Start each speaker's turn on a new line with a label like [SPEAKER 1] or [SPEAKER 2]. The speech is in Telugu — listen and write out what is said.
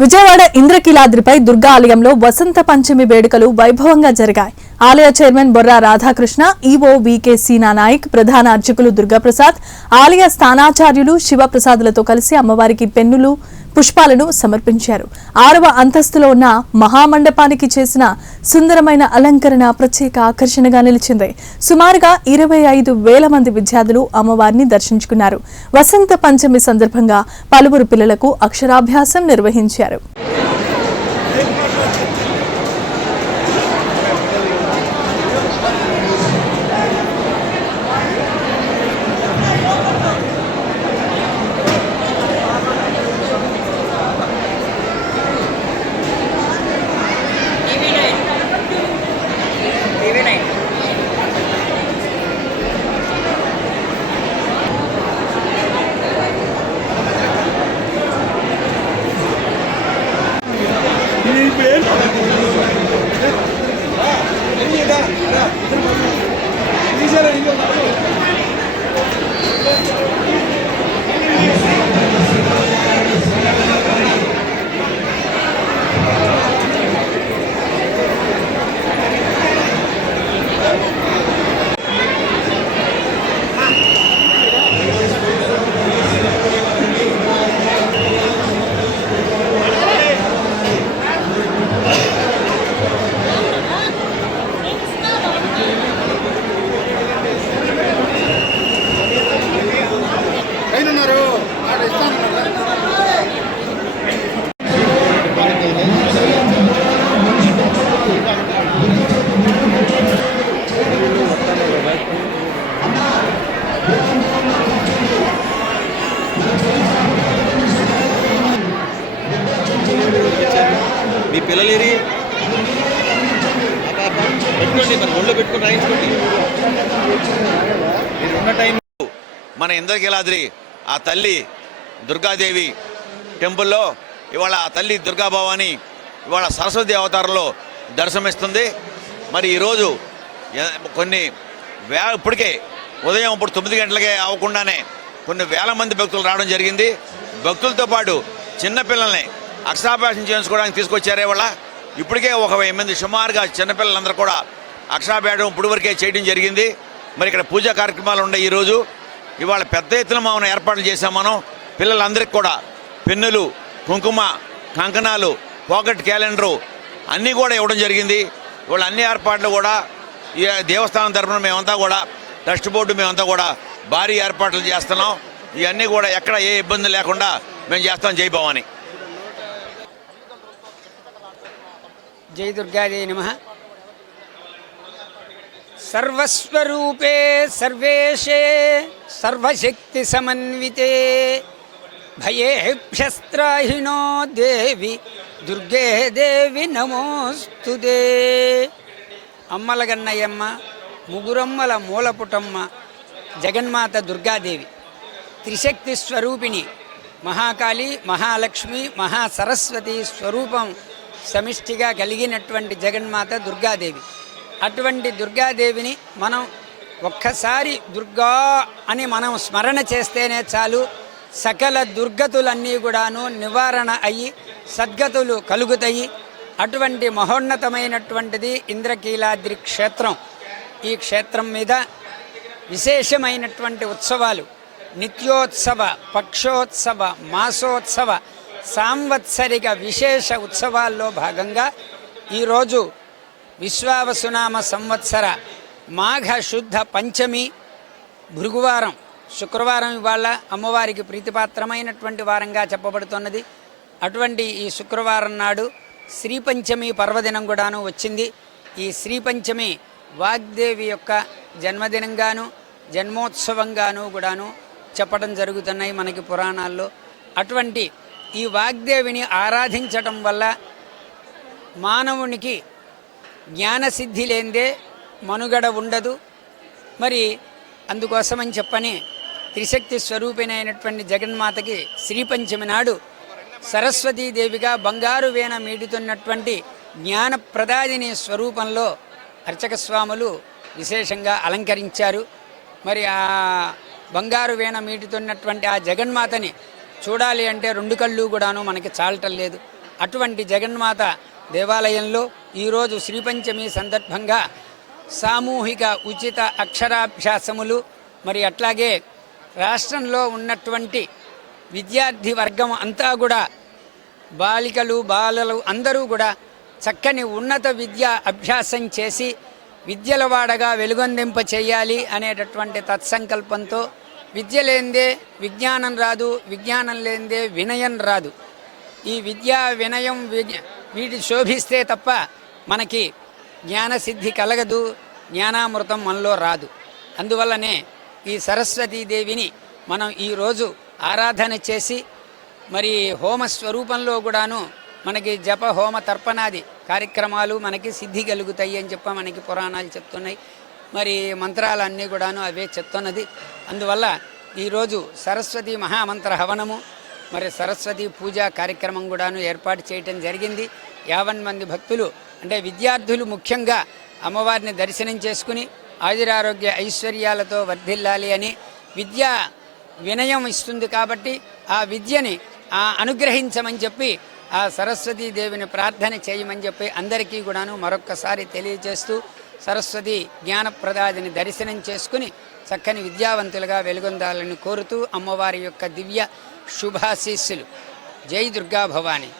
[SPEAKER 1] విజయవాడ ఇంద్రకీలాద్రిపై దుర్గా ఆలయంలో వసంత పంచమి వేడుకలు వైభవంగా జరిగాయి. ఆలయ chairman Borra Radhakrishna EO V K Seena Naik ప్రధాన అర్చకులు దుర్గాప్రసాద్ ఆలయ స్థానాచార్యులు శివప్రసాదులతో కలిసి అమ్మవారికి పెన్నులు పుష్పాలను సమర్పించారు. ఆరవ అంతస్తులో ఉన్న మహామండపానికి చేసిన సుందరమైన అలంకరణ ప్రత్యేక ఆకర్షణగా నిలిచింది. సుమారుగా ఇరవై ఐదు వేల మంది విద్యార్థులు అమ్మవారిని దర్శించుకున్నారు. వసంత పంచమి సందర్భంగా పలువురు పిల్లలకు అక్షరాభ్యాసం నిర్వహించారు.
[SPEAKER 2] పెట్టుకోండి మన ఒళ్ళు పెట్టుకుని రాయించుకోండి. టైం మన ఇంద్రకీలాద్రి ఆ తల్లి దుర్గాదేవి టెంపుల్లో ఇవాళ ఆ తల్లి దుర్గాభవాని ఇవాళ సరస్వతి అవతారంలో దర్శనమిస్తుంది. మరి ఈరోజు కొన్ని వే ఇప్పటికే ఉదయం ఇప్పుడు తొమ్మిది గంటలకే అవ్వకుండానే కొన్ని వేల మంది భక్తులు రావడం జరిగింది. భక్తులతో పాటు చిన్నపిల్లల్ని అక్షరాభ్యాసం చేయించుకోవడానికి తీసుకొచ్చారే వాళ్ళ ఇప్పటికే ఒక వెయ్యి మంది సుమారుగా చిన్నపిల్లలందరూ కూడా అక్షరాభ్యాసం ఇప్పుడు వరకే చేయడం జరిగింది. మరి ఇక్కడ పూజా కార్యక్రమాలు ఉన్నాయి ఈరోజు ఇవాళ పెద్ద ఎత్తున మనం ఏర్పాట్లు చేశాం మనం. పిల్లలందరికీ కూడా పెన్నులు కుంకుమ కంకణాలు పాకెట్ క్యాలెండరు అన్నీ కూడా ఇవ్వడం జరిగింది. ఇవాళ అన్ని ఏర్పాట్లు కూడా ఈ దేవస్థానం తరఫున మేమంతా కూడా ట్రస్ట్ బోర్డు మేమంతా కూడా భారీ ఏర్పాట్లు చేస్తున్నాం. ఇవన్నీ కూడా ఎక్కడ ఏ ఇబ్బంది లేకుండా మేము చేస్తాం జై
[SPEAKER 3] జై దుర్గాదే నమ. సర్వస్వరూపే సర్వేషే సర్వశక్తి సమన్వితే. భయేభ్యస్త్రాహిణో దేవి దుర్గే దేవి నమోస్తుదే అమ్మల గన్నయ్యమ్మ ముగురమ్మల మూలపుటమ్మ జగన్మాత దుర్గాదేవి. త్రిశక్తి స్వరూపిణి మహాకాళి మహాలక్ష్మి మహాసరస్వతి స్వరూపం సమిష్టిగా కలిగినటువంటి జగన్మాత దుర్గాదేవి. అటువంటి దుర్గాదేవిని మనం ఒక్కసారి దుర్గా అని మనం స్మరణ చేస్తేనే చాలు. సకల దుర్గతులన్నీ కూడాను నివారణ అయ్యి సద్గతులు కలుగుతాయి. అటువంటి మహోన్నతమైనటువంటిది ఇంద్రకీలాద్రి క్షేత్రం. ఈ క్షేత్రం మీద విశేషమైనటువంటి ఉత్సవాలు. నిత్యోత్సవ పక్షోత్సవ మాసోత్సవ సాంవత్సరిక విశేష ఉత్సవాల్లో భాగంగా ఈరోజు విశ్వావసునామ సంవత్సర మాఘ శుద్ధ పంచమి భృగువారం శుక్రవారం ఇవాళ అమ్మవారికి ప్రీతిపాత్రమైనటువంటి వారంగా చెప్పబడుతున్నది. అటువంటి ఈ శుక్రవారం నాడు శ్రీపంచమి పర్వదినం కూడాను వచ్చింది. ఈ శ్రీపంచమి వాగ్దేవి యొక్క జన్మదినంగాను జన్మోత్సవంగాను కూడాను చెప్పడం జరుగుతున్నాయి మనకి పురాణాల్లో. అటువంటి ఈ వాగ్దేవిని ఆరాధించటం వల్ల మానవునికి జ్ఞానసిద్ధి లేనిదే మనుగడ ఉండదు. మరి అందుకోసమని చెప్పని త్రిశక్తి స్వరూపిణైనటువంటి జగన్మాతకి శ్రీపంచమి నాడు సరస్వతీదేవిగా బంగారు వేణ మీడుతున్నటువంటి జ్ఞానప్రదాదిని స్వరూపంలో అర్చక స్వాములు విశేషంగా అలంకరించారు. మరి ఆ బంగారు వేణ మీటుతున్నటువంటి ఆ జగన్మాతని చూడాలి అంటే రెండు కళ్ళు కూడాను మనకి చాలటం లేదు. అటువంటి జగన్మాత దేవాలయంలో ఈరోజు శ్రీపంచమి సందర్భంగా సామూహిక ఉచిత అక్షరాభ్యాసములు మరి అట్లాగే రాష్ట్రంలో ఉన్నటువంటి విద్యార్థి వర్గం అంతా కూడా బాలికలు బాలలు అందరూ కూడా చక్కని ఉన్నత విద్య అభ్యాసం చేసి విద్యల వాడగా వెలుగొందింప చేయాలి అనేటటువంటి తత్సంకల్పంతో విద్య లేనిదే విజ్ఞానం రాదు విజ్ఞానం లేనిదే వినయం రాదు. ఈ విద్యా వినయం విజ్ఞ- వీటి శోభిస్తే తప్ప మనకి జ్ఞానసిద్ధి కలగదు జ్ఞానామృతం మనలో రాదు. అందువల్లనే ఈ సరస్వతీదేవిని మనం ఈరోజు ఆరాధన చేసి మరి హోమ స్వరూపంలో కూడాను మనకి జప హోమ తర్పణాది కార్యక్రమాలు మనకి సిద్ధి కలుగుతాయి అని చెప్ప మనకి పురాణాలు చెప్తున్నాయి. మరి మంత్రాలన్నీ కూడాను అవే చెప్తున్నది. అందువల్ల ఈరోజు సరస్వతి మహామంత్ర హవనము మరి సరస్వతి పూజా కార్యక్రమం కూడాను ఏర్పాటు చేయటం జరిగింది. యావన్ మంది భక్తులు అంటే విద్యార్థులు ముఖ్యంగా అమ్మవారిని దర్శనం చేసుకుని ఆయురారోగ్య ఐశ్వర్యాలతో వర్ధిల్లాలి అని విద్య వినయం ఇస్తుంది కాబట్టి ఆ విద్యని అనుగ్రహించమని చెప్పి ఆ సరస్వతీ దేవిని ప్రార్థన చేయమని చెప్పి అందరికీ కూడాను మరొక్కసారి తెలియజేస్తూ సరస్వతి జ్ఞానప్రదాదిని దర్శనం చేసుకుని చక్కని విద్యావంతులుగా వెలుగొందాలని కోరుతూ అమ్మవారి యొక్క దివ్య శుభాశీస్సులు. జై దుర్గా భవాని